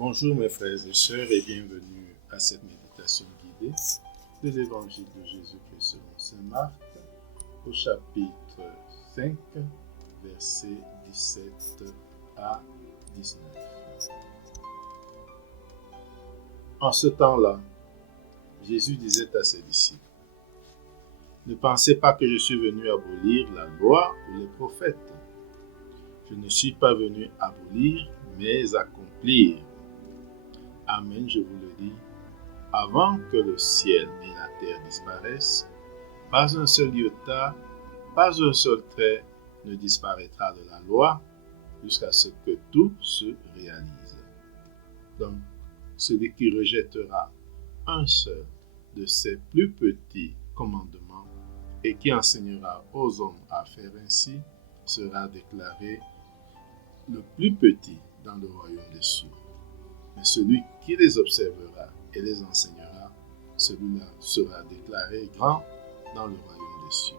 Bonjour mes frères et sœurs et bienvenue à cette méditation guidée de l'évangile de Jésus-Christ selon saint Marc au chapitre 5, versets 17 à 19. En ce temps-là, Jésus disait à ses disciples: Ne pensez pas que je suis venu abolir la loi ou les prophètes. Je ne suis pas venu abolir, mais accomplir. Amen, je vous le dis, avant que le ciel et la terre disparaissent, pas un seul iota, pas un seul trait ne disparaîtra de la loi jusqu'à ce que tout se réalise. Donc, celui qui rejettera un seul de ces plus petits commandements et qui enseignera aux hommes à faire ainsi sera déclaré le plus petit dans le royaume des cieux. Mais celui qui les observera et les enseignera, celui-là sera déclaré grand dans le royaume des cieux.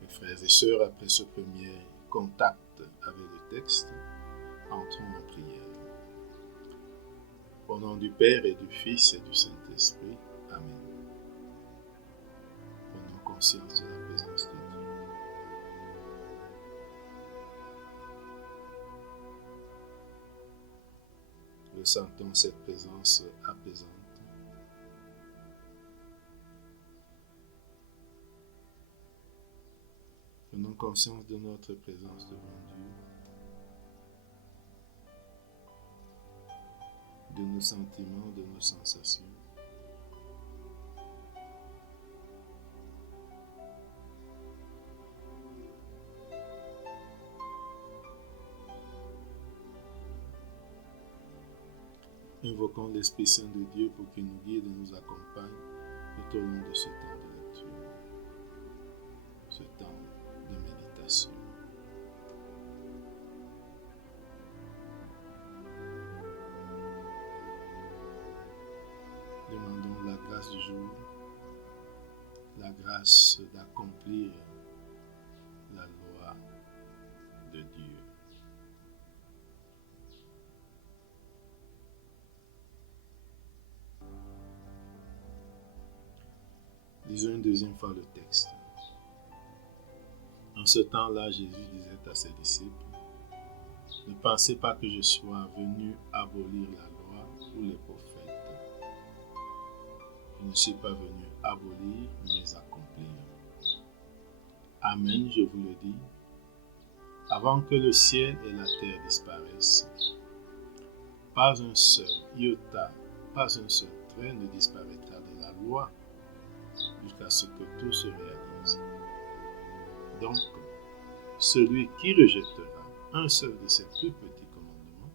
Mes frères et sœurs, après ce premier contact avec le texte, entrons en prière. Au nom du Père et du Fils et du Saint-Esprit. Amen. Prenons conscience de la présence de Dieu. Ressentons cette présence apaisante. Prenons conscience de notre présence devant Dieu, de nos sentiments, de nos sensations. Invoquons l'Esprit Saint de Dieu pour qu'il nous guide et nous accompagne tout au long de ce temps de lecture, ce temps de méditation. Demandons la grâce du jour, la grâce d'accomplir la loi de Dieu. Lisons une deuxième fois le texte. En ce temps-là, Jésus disait à ses disciples: Ne pensez pas que je sois venu abolir la loi ou les prophètes. Je ne suis pas venu abolir, mais accomplir. Amen, je vous le dis, avant que le ciel et la terre disparaissent, pas un seul iota, pas un seul trait ne disparaîtra de la loi jusqu'à ce que tout se réalise. Donc, celui qui rejettera un seul de ces plus petits commandements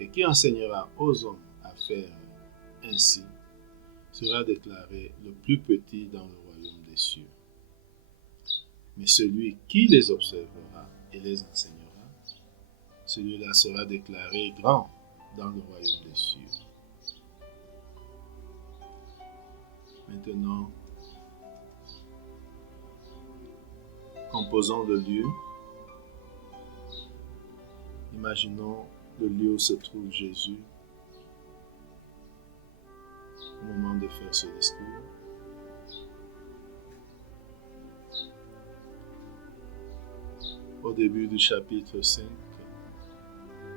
et qui enseignera aux hommes à faire ainsi sera déclaré le plus petit dans le royaume des cieux. Mais celui qui les observera et les enseignera, celui-là sera déclaré grand dans le royaume des cieux. Maintenant, composons le lieu. Imaginons le lieu où se trouve Jésus au moment de faire ce discours. Au début du chapitre 5,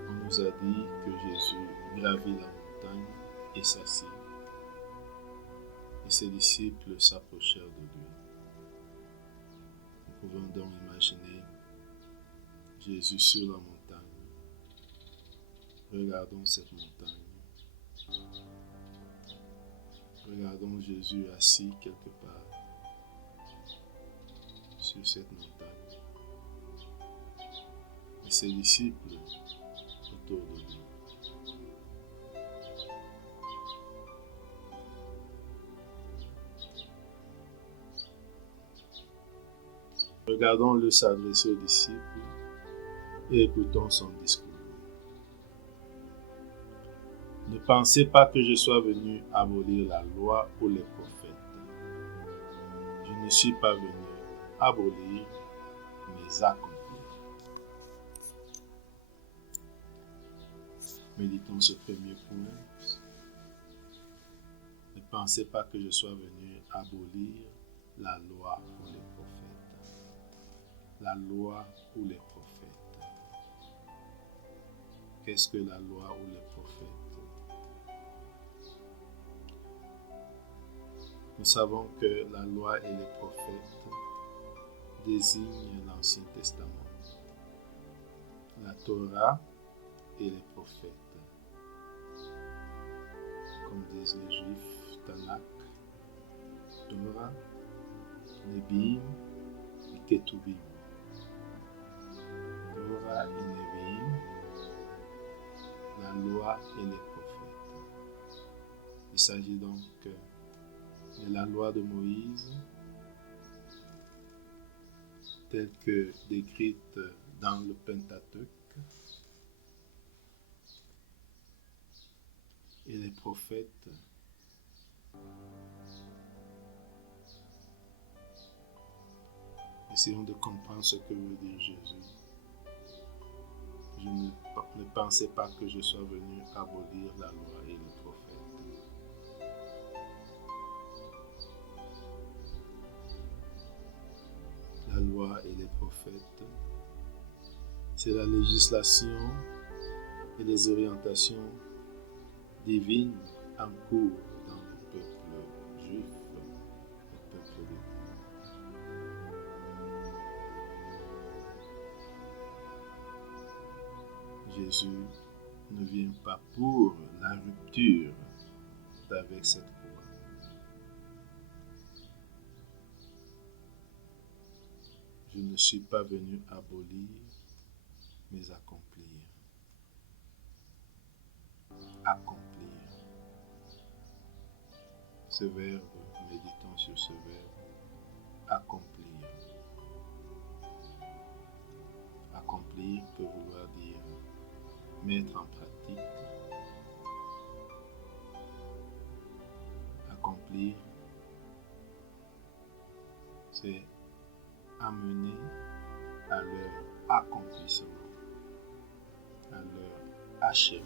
on nous a dit que Jésus gravit la montagne et s'assit. Et ses disciples s'approchèrent de lui. Nous pouvons donc imaginer Jésus sur la montagne. Regardons cette montagne. Regardons Jésus assis quelque part sur cette montagne. Et ses disciples autour de lui. Regardons-le s'adresser aux disciples et écoutons son discours. Ne pensez pas que je sois venu abolir la loi ou les prophètes. Je ne suis pas venu abolir, mais accomplir. Méditons ce premier point. Ne pensez pas que je sois venu abolir la loi ou les prophètes. La loi ou les prophètes. Qu'est-ce que la loi ou les prophètes? Nous savons que la loi et les prophètes désignent l'Ancien Testament, la Torah et les prophètes. Comme disent les Juifs, Tanakh, Torah, Nevi'im et Ketuvim. Torah et Nevi'im, la loi et les prophètes. Il s'agit donc de la loi de Moïse, telle que décrite dans le Pentateuque, et les prophètes. Essayons de comprendre ce que veut dire Jésus. Je ne pensais pas que je sois venu abolir la loi et les prophètes. La loi et les prophètes, c'est la législation et les orientations divines en cours dans le peuple juif, le peuple de Jésus ne vient pas pour la rupture avec cette loi. Je ne suis pas venu abolir, mais accomplir. Accomplir. Ce verbe, méditons sur ce verbe, accomplir. Accomplir peut vouloir dire mettre en pratique. Accomplir, c'est amener à leur accomplissement, à leur achèvement.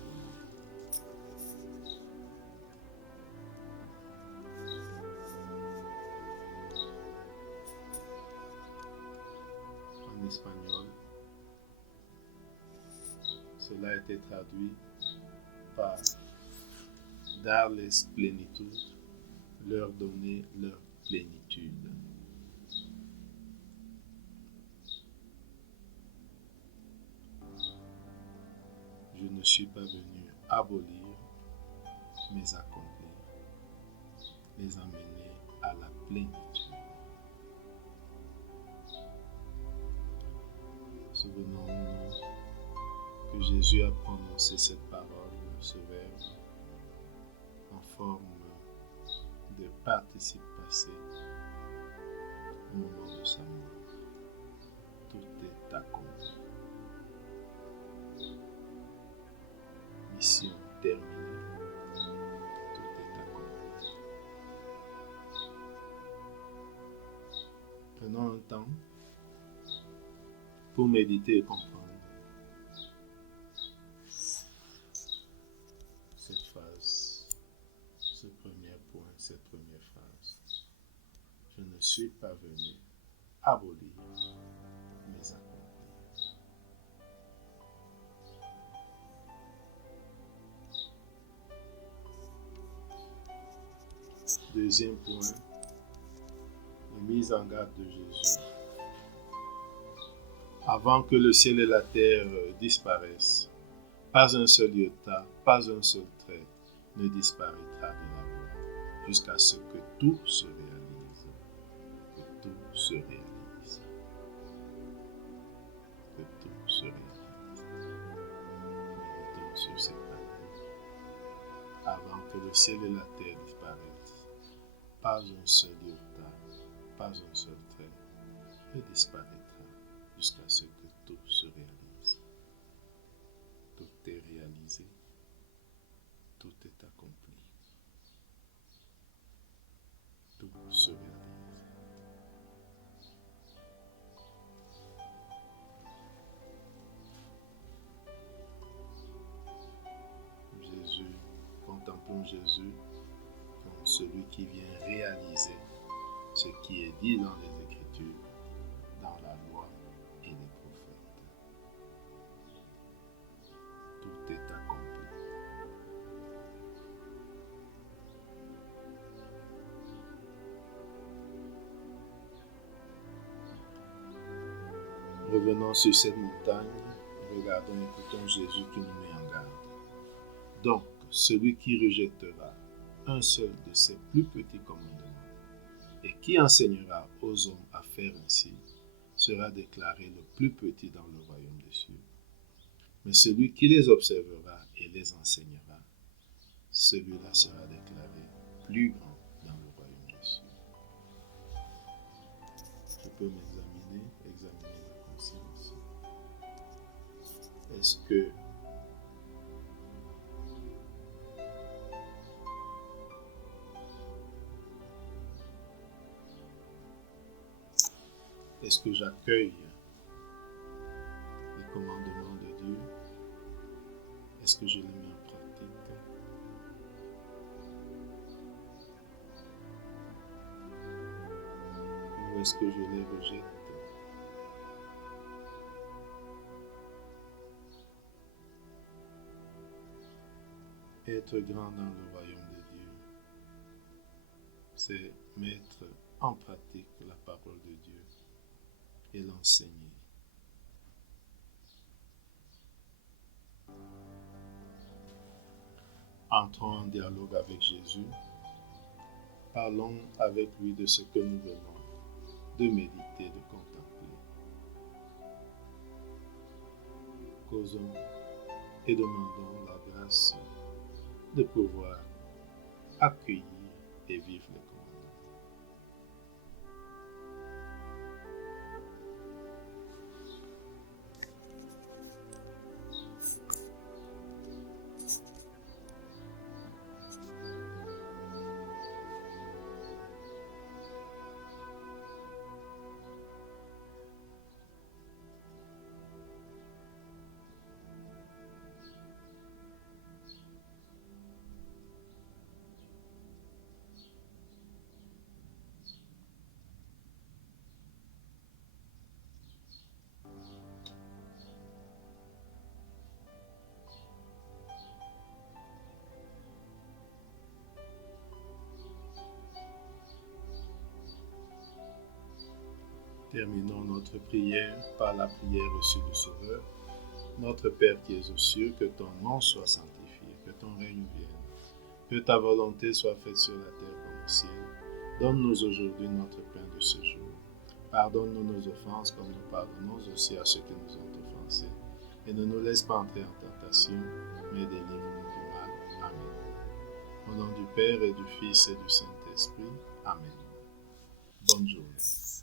En espagnol, cela a été traduit par darles plenitud, leur donner leur plénitude. Je ne suis pas venu abolir, mais accomplir, les amener à la plénitude. Souvenons-nous que Jésus a prononcé cette parole, ce verbe, en forme de participe passé au moment de sa mort. Tout est accompli. Mission terminée. Tout est accompli. Prenons un temps pour méditer et comprendre cette phrase, ce premier point, cette première phrase. Je ne suis pas venu abolir, mais accomplir. Deuxième point, la mise en garde de Jésus. Avant que le ciel et la terre disparaissent, pas un seul iota, pas un seul trait ne disparaîtra de la loi, jusqu'à ce que tout se réalise. Que tout se réalise. Que tout se réalise. Méditons sur cette partie. Avant que le ciel et la terre disparaissent, pas un seul iota, pas un seul trait ne disparaîtra, jusqu'à ce que tout se réalise. Tout est réalisé, tout est accompli. Tout se réalise. regardons Jésus comme celui qui vient réaliser ce qui est dit dans les Écritures, dans la loi et les prophètes. Tout est accompli. Revenons sur cette montagne, regardons et écoutons Jésus qui nous met en garde. Donc, celui qui rejettera un seul de ses plus petits commandements et qui enseignera aux hommes à faire ainsi, sera déclaré le plus petit dans le royaume des cieux. Mais celui qui les observera et les enseignera, celui-là sera déclaré plus grand dans le royaume des cieux. Je peux examiner ma conscience. Est-ce que j'accueille les commandements de Dieu? Est-ce que je les mets en pratique? Ou est-ce que je les rejette? Être grand dans le royaume de Dieu, c'est mettre en pratique la parole de Dieu et l'enseigner. Entrons en dialogue avec Jésus. Parlons avec lui de ce que nous venons de méditer, de contempler. Causons et demandons la grâce de pouvoir accueillir et vivre les commandements. Terminons notre prière par la prière reçue du Sauveur. Notre Père qui es aux cieux, que ton nom soit sanctifié, que ton règne vienne, que ta volonté soit faite sur la terre comme au ciel. Donne-nous aujourd'hui notre pain de ce jour. Pardonne-nous nos offenses comme nous pardonnons aussi à ceux qui nous ont offensés. Et ne nous laisse pas entrer en tentation, mais délivre-nous du mal. Amen. Au nom du Père et du Fils et du Saint-Esprit. Amen. Bonne journée.